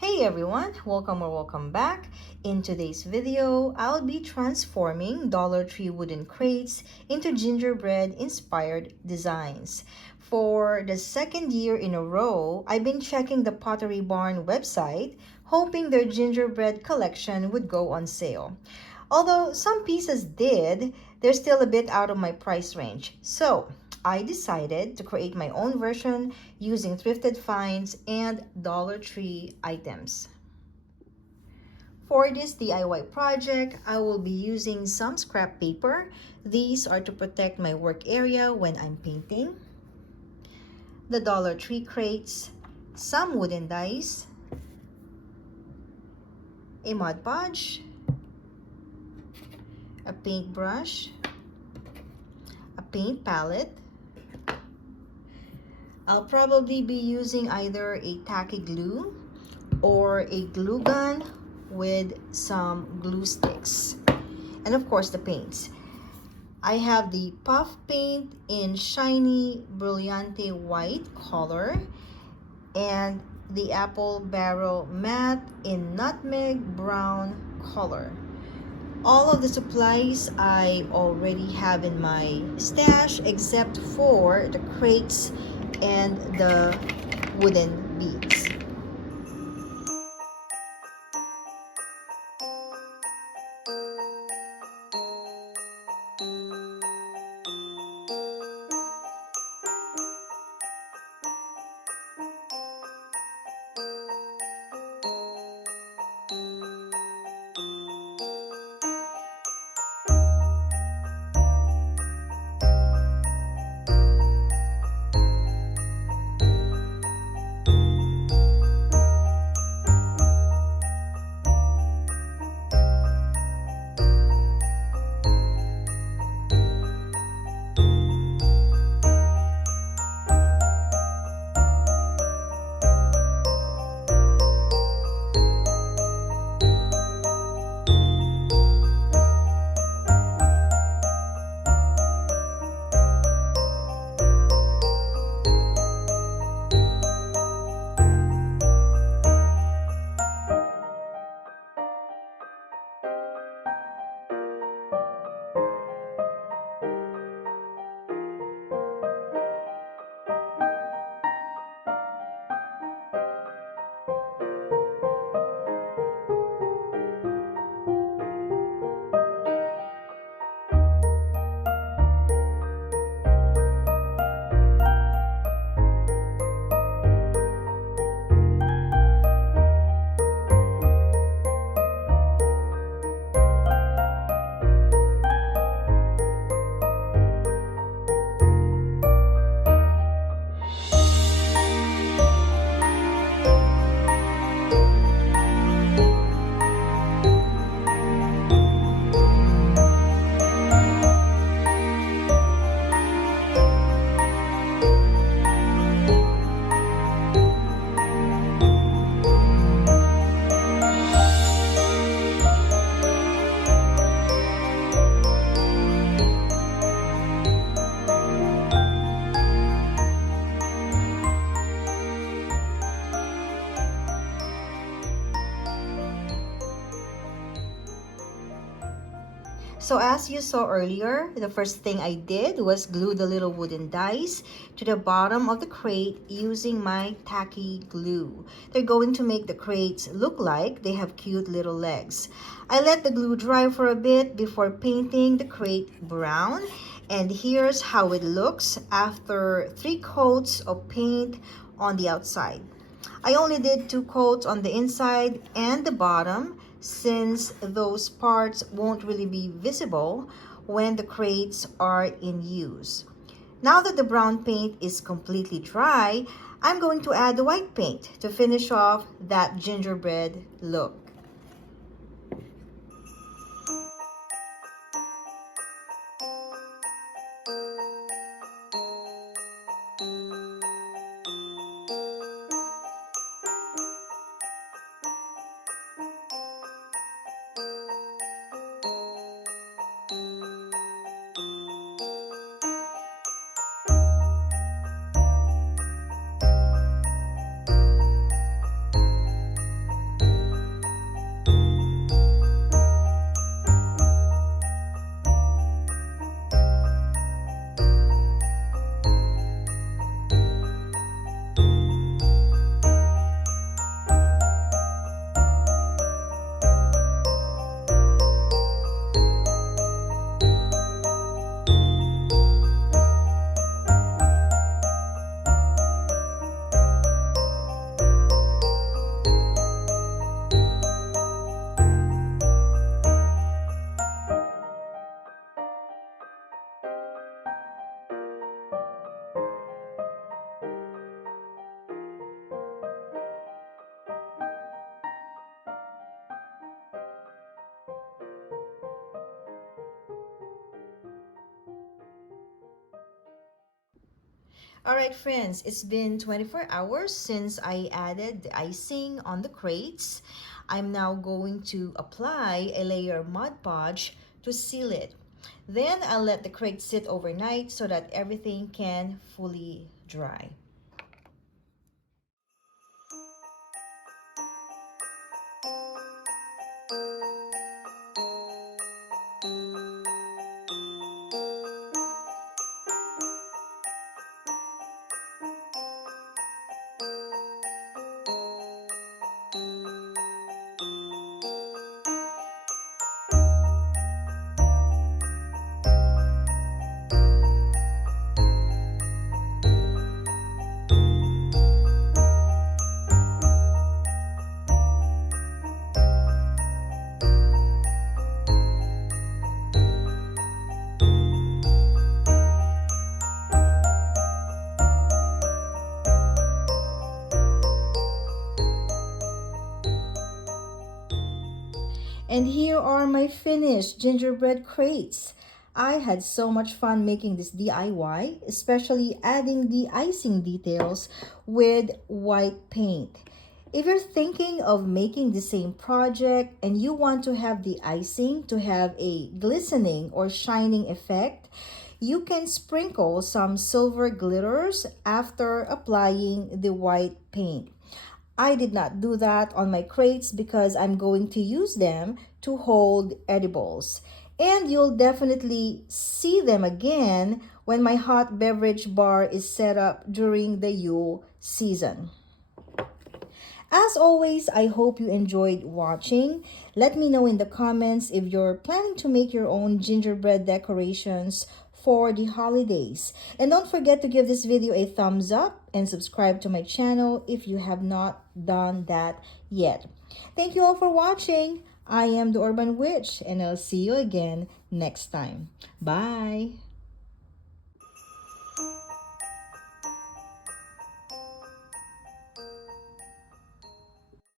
Hey everyone, welcome or welcome back. In today's video, I'll be transforming Dollar Tree wooden crates into gingerbread-inspired designs. For the second year in a row, I've been checking the Pottery Barn website, hoping their gingerbread collection would go on sale. Although some pieces did, they're still a bit out of my price range. So I decided to create my own version using thrifted finds and Dollar Tree items. For this DIY project, I will be using some scrap paper. These are to protect my work area when I'm painting. The Dollar Tree crates, some wooden dice, a Mod Podge, a paintbrush, a paint palette. I'll probably be using either a tacky glue or a glue gun with some glue sticks. And of course the paints. I have the puff paint in shiny brillante white color and the apple barrel matte in nutmeg brown color. All of the supplies I already have in my stash except for the crates and the wooden beads. So as you saw earlier, the first thing I did was glue the little wooden dice to the bottom of the crate using my tacky glue. They're going to make the crates look like they have cute little legs. I let the glue dry for a bit before painting the crate brown. And here's how it looks after 3 coats of paint on the outside. I only did 2 coats on the inside and the bottom, since those parts won't really be visible when the crates are in use. Now that the brown paint is completely dry, I'm going to add the white paint to finish off that gingerbread look. Alright friends, it's been 24 hours since I added the icing on the crates. I'm now going to apply a layer of Mod Podge to seal it. Then I'll let the crate sit overnight so that everything can fully dry. And here are my finished gingerbread crates. I had so much fun making this DIY, especially adding the icing details with white paint. If you're thinking of making the same project and you want to have the icing to have a glistening or shining effect, you can sprinkle some silver glitters after applying the white paint. I did not do that on my crates because I'm going to use them to hold edibles. And you'll definitely see them again when my hot beverage bar is set up during the Yule season. As always, I hope you enjoyed watching. Let me know in the comments if you're planning to make your own gingerbread decorations for the holidays. And don't forget to give this video a thumbs up and subscribe to my channel if you have not done that yet. Thank you all for watching. I am the Urban Witch and I'll see you again next time. Bye!